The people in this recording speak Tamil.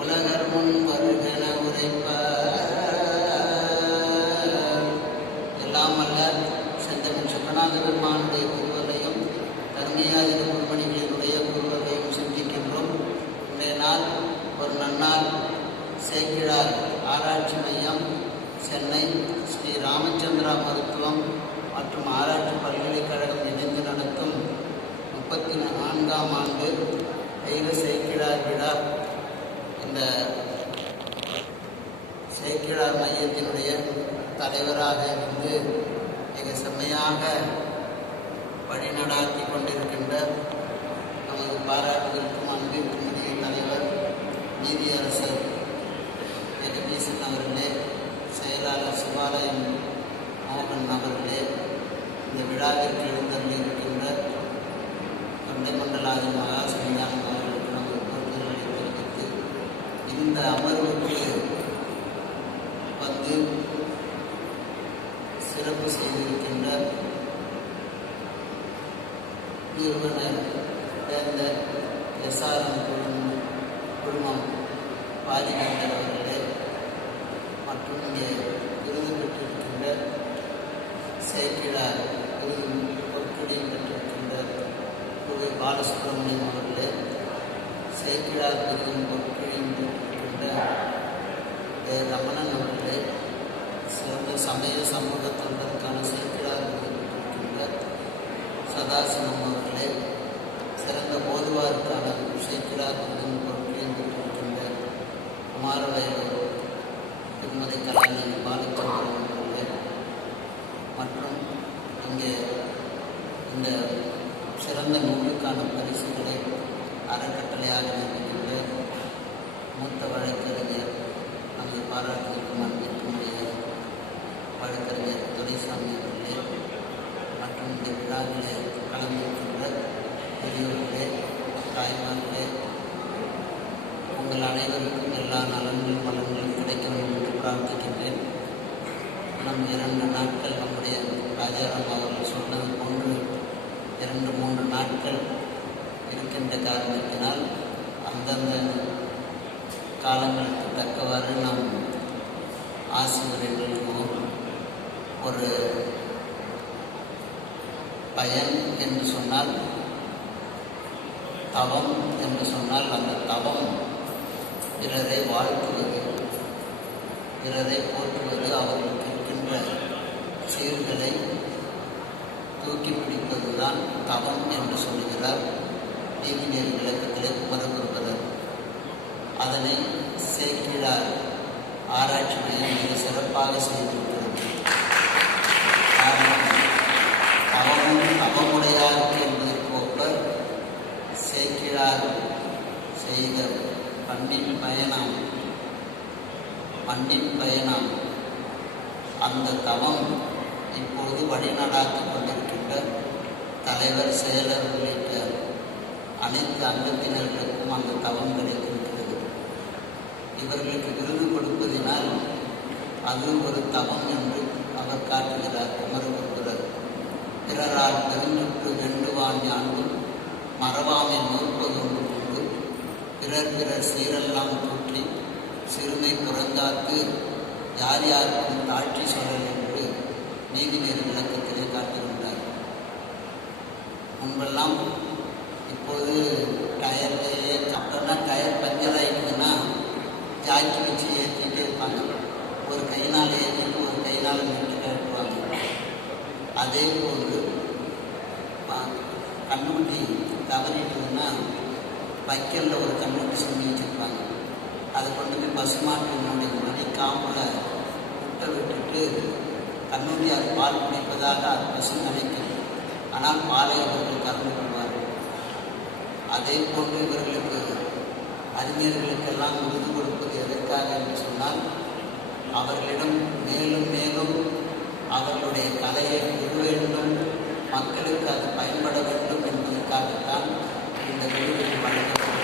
உலகர் முன் வருகன உரைப்ப எல்லாம் அல்ல செந்தமிழ் சுக்கநாத பெருமானுடைய குருவலையும் கருமையாதிரி குருமணிகளினுடைய குருவலையும் சிந்திக்கின்றோம். இன்றைய நாள் ஒரு நன்னாள். சேக்கிழார் ஆராய்ச்சி மையம், சென்னை ஸ்ரீ ராமச்சந்திரா மருத்துவம் மற்றும் ஆராய்ச்சி பல்கலைக்கழகம் இணைந்து நடத்தும் 34ஆம் ஆண்டு தெய்வ சேக்கிழார் விழா. இந்த சேக்கிழார் மையத்தினுடைய தலைவராக இருந்து மிக செம்மையாக வழிநடாத்தி கொண்டிருக்கின்ற நமது பாராட்டுதலுக்கும் அன்பிற்கும் உரிய தலைவர் நீதியரசர் ஜெகதீசன் அவர்களே, செயலாளர் சிவாலயம் மோகன் அவர்களே, இந்த விழாவிற்கு எழுந்தருளியிருக்கின்ற தொண்டை மண்டலாதி மகா சன்னிதானம் அவர்களுக்கு நமது பொறுப்புகளை தெரிவித்து இந்த அமர்வுக்கு வந்து சிறப்பு செய்திருக்கின்ற நிறுவனர் சேர்ந்த எஸ்ஆர்எம் குழுமம் பாதிவேந்தர் அவர்களே, மற்றும் இங்கே விருது பெற்றிருக்கின்ற சேக்கிழார் விருது பொற்கொடியும் பெற்றிருக்கின்ற புகை பாலசுப்ரமணியம் அவர்களே, சேக்கிழார் விருதும் பொற்கொடியும் பெற்றிருக்கின்ற ரமணன் அவர்களே, சிறந்த சமய சமூக தொண்டருக்கான சேக்கிழார் விருது பெற்றிருக்கின்ற சதாசிவம் அவர்களே, சிறந்த போதுவாருக்கான சேக்கிழார் விருதும் பொற்கொடியும் பெற்றிருக்கின்ற குமாரவயலூர் திருமதி கலாநிதி பாலச்சந்திரன் அவர்களே, மற்றும் இங்கே இந்த சிறந்த நூலுக்கான பரிசுகளை அறக்கட்டளையாக நினைக்கின்ற மூத்த வழக்கறிஞர் நமது பாராட்டுதலுக்கும் அன்பிற்குரிய வழக்கறிஞர் துரைசாமி அவர்களே, மற்றும் இந்த விழாவிலே கலந்திருக்கின்ற பெரியோர்களே, தாய்மார்களே, உங்கள் அனைவருக்கும் எல்லா நலன்களும் வளங்களும் கிடைக்க வேண்டும் என்று பிரார்த்திக்கின்றேன். நம் 2 நாட்கள் நம்முடைய ராஜாராம் அவர்கள் சொன்னது போன்று 2-3 நாட்கள் இருக்கின்ற காரணத்தினால் அந்தந்த காலங்களுக்கு தக்கவாறு நாம் ஆசிரியர்களுக்கும் ஒரு பயன் என்று சொன்னால் தவம் என்று சொன்னால் அந்த தவம் பிறரை வாழ்த்துவது, பிறரை போற்றுவது, அவர்களுக்கு இருக்கின்ற சீர்களை தூக்கி பிடிப்பதுதான் தவம் என்று சொல்லுகிறார் நீதிநெறி விளக்கத்திலே குமரகுருபரர். அதனை சேக்கிழார் ஆராய்ச்சி மையம் மிக சிறப்பாக செய்திருக்கிறது. தவமும் தவமுடையாருக்கு என்பதற்கு ஒப்பர் சேக்கிழார் செய்த பண்ணின் பயணம் அந்த தவம் இப்போது வழிநடாத்தி கொண்டிருக்கின்ற தலைவர், செயலர் உள்ளிட்ட அனைத்து அங்கத்தினர்களுக்கும் அந்த தவம் கிடைத்திருக்கிறது. இவர்களுக்கு விருது கொடுப்பதினால் அது ஒரு தவம் என்று அவர் காட்டுகிறார் குமரகுருபரர். பிறரால் பெருஞ்சுற்று வேண்டுவான் ஞான்றும் மறவாமை நோற்பதொன்று கொண்டு பிறர் சீரெல்லாம் தூற்றி சிறுமை புறங்காத்து யார் யாருக்கும் தாழ்ச்சி சொல்லல் என்று நீதிநெறி விளக்கத்திலே காட்டுகின்றார். முன்பெல்லாம் இப்போது டயர்லேயே அப்படின்னா டயர் பஞ்சர் ஆகிடுதுன்னா ஜாக்கி வச்சு ஏற்றிக்கிட்டே இருப்பாங்க. ஒரு கைனால் ஏற்றிட்டு ஒரு கைனால் நின்றுட்டு இருப்பாங்க. அதே போன்று கண்ணுக்குட்டி தவறிட்டுதுன்னா வைக்கலில் ஒரு கண்ணுக்குட்டி செஞ்சு வச்சுருப்பாங்க. அதை கொண்டு போய் பசுமாட்டினுடைய மணிக்காம்புல முட்டை விட்டுட்டு கண்ணுக்குட்டி அது பால் குடிப்பதாக அது பசு நினைக்கும். ஆனால் பாலை அவர்கள் கறந்து கொள்வார்கள். அதே போன்று இவர்களுக்கு அறிஞர்களுக்கெல்லாம் விருது கொடுப்பது எதற்காக என்று சொன்னால் அவர்களிடம் மேலும் மேலும் அவர்களுடைய கலையை பெற வேண்டும், மக்களுக்கு அது பயன்பட வேண்டும் என்பதற்காகத்தான் இந்த விருது வழங்கப்படும்.